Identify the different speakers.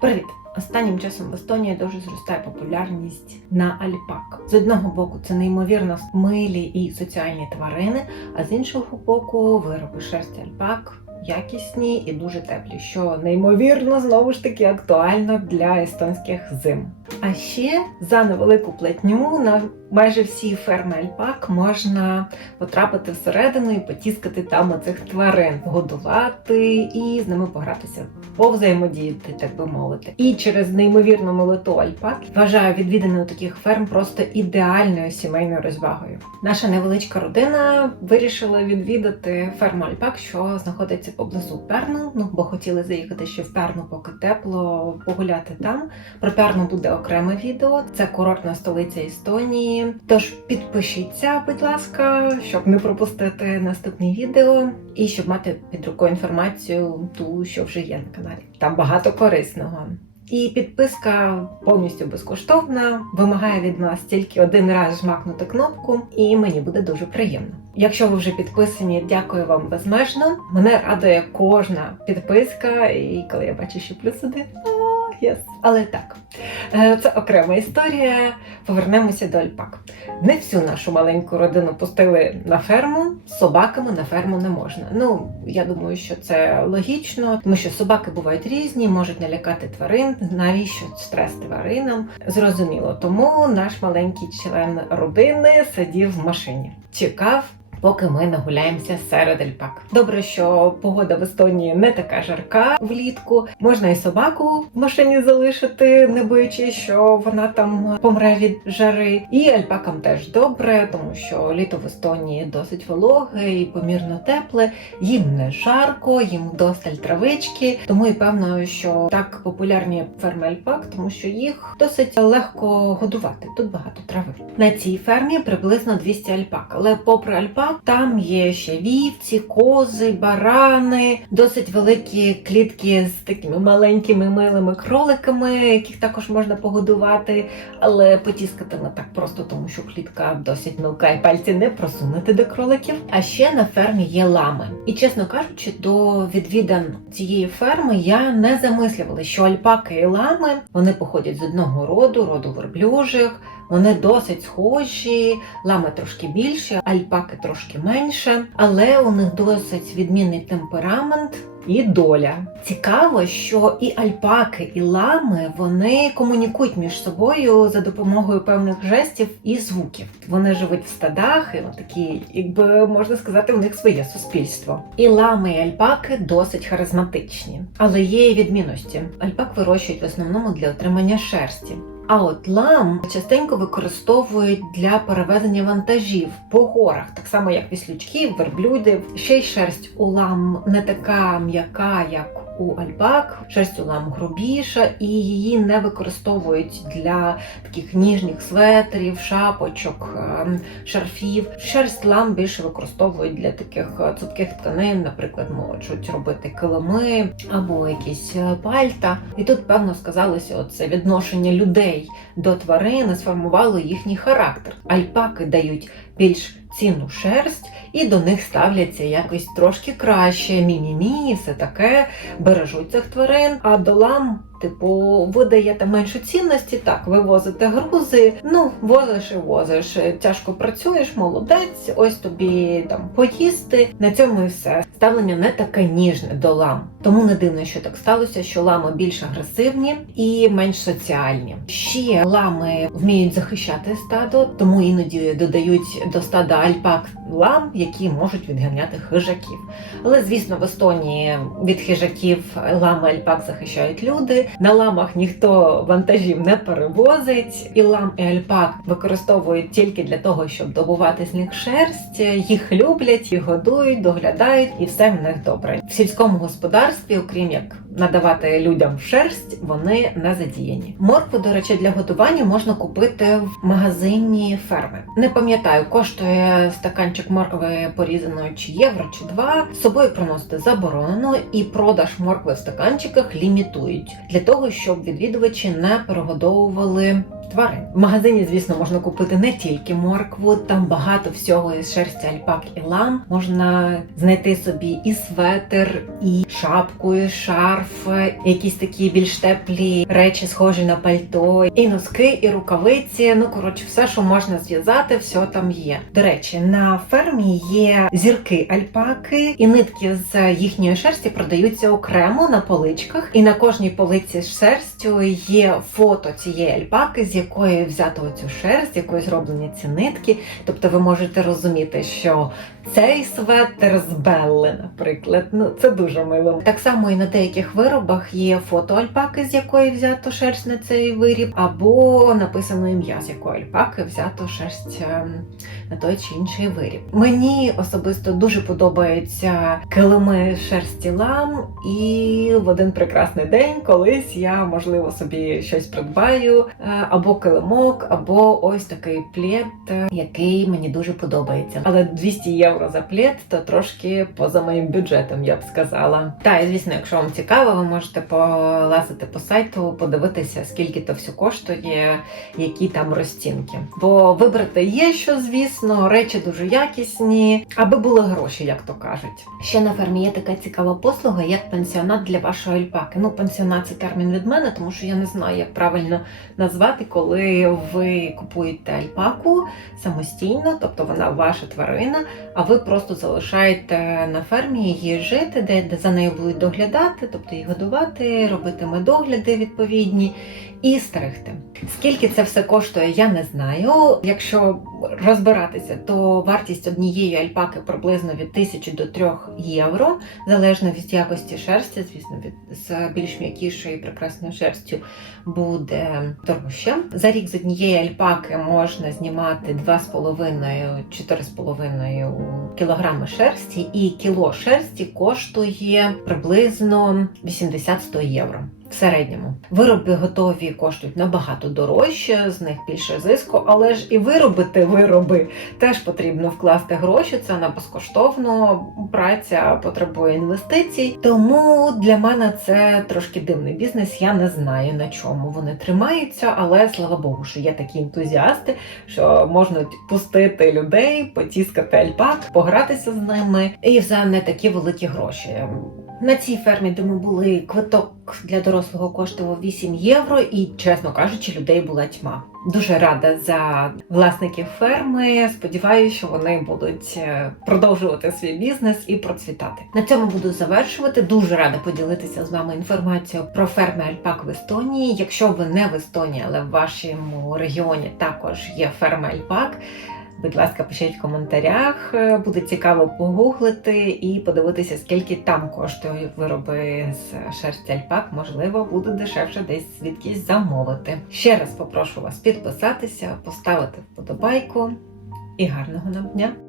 Speaker 1: Привіт! Останнім часом в Естонії дуже зростає популярність на альпак. З одного боку, це неймовірно милі і соціальні тварини, а з іншого боку, вироби шерсті альпак якісні і дуже теплі, що неймовірно знову ж таки актуально для естонських зим. А ще за невелику платню на майже всі ферми альпак можна потрапити всередину і потіскати там оцих тварин, годувати і з ними погратися, повзаємодіяти, так би мовити. І через неймовірну милоту альпак вважаю відвідини таких ферм просто ідеальною сімейною розвагою. Наша невеличка родина вирішила відвідати ферму альпак, що знаходиться поблизу Перну. Ну бо хотіли заїхати ще в Перну, поки тепло, погуляти там. Про Перну буде окреме відео. Це курортна столиця Естонії. Тож підпишіться, будь ласка, щоб не пропустити наступні відео і щоб мати під рукою інформацію, ту, що вже є на каналі. Там багато корисного. І підписка повністю безкоштовна, вимагає від нас тільки один раз жмакнути кнопку, і мені буде дуже приємно. Якщо ви вже підписані, дякую вам безмежно. Мене радує кожна підписка, і коли я бачу, що плюс один. Yes. Але так, е, це окрема історія. Повернемося до альпак. Не всю нашу маленьку родину пустили на ферму. Собаками на ферму не можна. Ну я думаю, що це логічно, тому що собаки бувають різні, можуть налякати тварин. Навіщо стрес тваринам? Зрозуміло. Тому наш маленький член родини сидів в машині, чекав. Поки ми нагуляємося серед альпак. Добре, що погода в Естонії не така жарка влітку. Можна і собаку в машині залишити, не боячись, що вона там помре від жари. І альпакам теж добре, тому що літо в Естонії досить вологе і помірно тепле. Їм не жарко, їм досталь травички. Тому і певно, що так популярні ферми альпак, тому що їх досить легко годувати. Тут багато трави. На цій фермі приблизно 200 альпак, але попри альпак. Там є ще вівці, кози, барани, досить великі клітки з такими маленькими милими кроликами, яких також можна погодувати, але потіскати не так просто, тому що клітка досить мілка і пальці не просунути до кроликів. А ще на фермі є лами. І чесно кажучи, до відвідан цієї ферми я не замислювала, що альпаки і лами вони походять з одного роду, роду верблюжих. Вони досить схожі, лами трошки більші, альпаки трошки менше, але у них досить відмінний темперамент. І доля цікаво, що і альпаки, і лами вони комунікують між собою за допомогою певних жестів і звуків. Вони живуть в стадах, і такі, якби можна сказати, у них своє суспільство. І лами, і альпаки досить харизматичні, але є і відмінності. Альпак вирощують в основному для отримання шерсті. А от лам частенько використовують для перевезення вантажів по горах, так само як віслючків, верблюдів. Ще й шерсть у лам не така м'яка, як у альпак. Шерсть у лам грубіша, і її не використовують для таких ніжних светрів, шапочок, ем, шарфів. Шерсть лам більше використовують для таких е, цупких тканин, наприклад, можуть робити килими або якісь е, пальта. І тут, певно, сказалося оце відношення людей до тварини, сформувало їхній характер. Альпаки дають більш цінну шерсть, і до них ставляться якось трошки краще. Мі-мі-мі, все таке, бережуть цих тварин. А до лам, типу, ви даєте менше цінності, так, ви возите грузи, ну, возиш і возиш. Тяжко працюєш, молодець, ось тобі там поїсти. На цьому і все. Ставлення не таке ніжне до лам. Тому не дивно, що так сталося, що лами більш агресивні і менш соціальні. Ще лами вміють захищати стадо, тому іноді додають до стада альпак лам, які можуть відганяти хижаків. Але звісно, в Естонії від хижаків лами альпак захищають люди. На ламах ніхто вантажів не перевозить, і лам і альпак використовують тільки для того, щоб добувати з них шерсть. Їх люблять, їх годують, доглядають, і все в них добре. В сільському господарстві, окрім як надавати людям шерсть, вони не задіяні. Моркву, до речі, для готування можна купити в магазині ферми. Не пам'ятаю, коштує стаканчик моркви порізаної чи євро, чи два. З собою приносити заборонено, і продаж моркви в стаканчиках лімітують для того, щоб відвідувачі не перегодовували тварин. В магазині, звісно, можна купити не тільки моркву, там багато всього із шерсті альпак і лам. Можна знайти собі і светр, і шапку, і шарф, якісь такі більш теплі речі, схожі на пальто, і носки, і рукавиці. Ну коротше, все, що можна зв'язати, все там є. До речі, на фермі є зірки альпаки, і нитки з їхньої шерсті продаються окремо на поличках. І на кожній полиці з шерстю є фото цієї альпаки, якої взято цю шерсть, якої зроблені ці нитки. Тобто ви можете розуміти, що цей светер з Белли, наприклад, ну це дуже мило. Так само і на деяких виробах є фото альпаки, з якої взято шерсть на цей виріб, або написано ім'я, з якої альпаки взято шерсть ем, на той чи інший виріб. Мені особисто дуже подобаються килими шерсті лам, і в один прекрасний день колись я можливо собі щось придбаю, е, або килимок, або ось такий плед, е, який мені дуже подобається. Але 200 євро за плед то трошки поза моїм бюджетом, я б сказала. Та і звісно, якщо вам цікаво, ви можете полазити по сайту, подивитися, скільки то все коштує, які там розцінки. Бо вибрати є що, звісно, речі дуже якісні, аби були гроші, як то кажуть. Ще на фермі є така цікава послуга, як пенсіонат для вашої альпаки. Ну, пенсіонат це термін від мене, тому що я не знаю, як правильно назвати, коли ви купуєте альпаку самостійно, тобто вона ваша тварина, а ви просто залишаєте на фермі її жити, де, де за нею будуть доглядати, тобто її годувати, робити медогляди відповідні і стерегти. Скільки це все коштує, я не знаю. Якщо розбиратися, то вартість однієї альпаки приблизно від 1000 до 3 євро, залежно від якості шерсті, звісно, від з більш м'якішою і прекрасною шерстю буде дорожче. За рік з однієї альпаки можна знімати 2,5-4,5 кілограми шерсті, і кіло шерсті коштує приблизно 80-100 євро. В середньому вироби готові коштують набагато дорожче, з них більше зиску, але ж і виробити вироби теж потрібно вкласти гроші. Це не безкоштовно. Праця потребує інвестицій. Тому для мене це трошки дивний бізнес. Я не знаю на чому вони тримаються, але слава Богу, що є такі ентузіасти, що можна пустити людей, потіскати альпак, погратися з ними і за не такі великі гроші. На цій фермі, де ми були, квиток для дорослого коштував 8 євро, і, чесно кажучи, людей була тьма. Дуже рада за власників ферми. Сподіваюся, що вони будуть е, продовжувати свій бізнес і процвітати. На цьому буду завершувати. Дуже рада поділитися з вами інформацією про ферми альпак в Естонії. Якщо ви не в Естонії, але в вашому регіоні також є ферма альпак. Будь ласка, пишіть в коментарях. Е, Буде цікаво погуглити і подивитися, скільки там коштують вироби з шерсті альпак. Можливо, буде дешевше десь звідкись замовити. Ще раз попрошу вас підписатися, поставити вподобайку і гарного нам дня!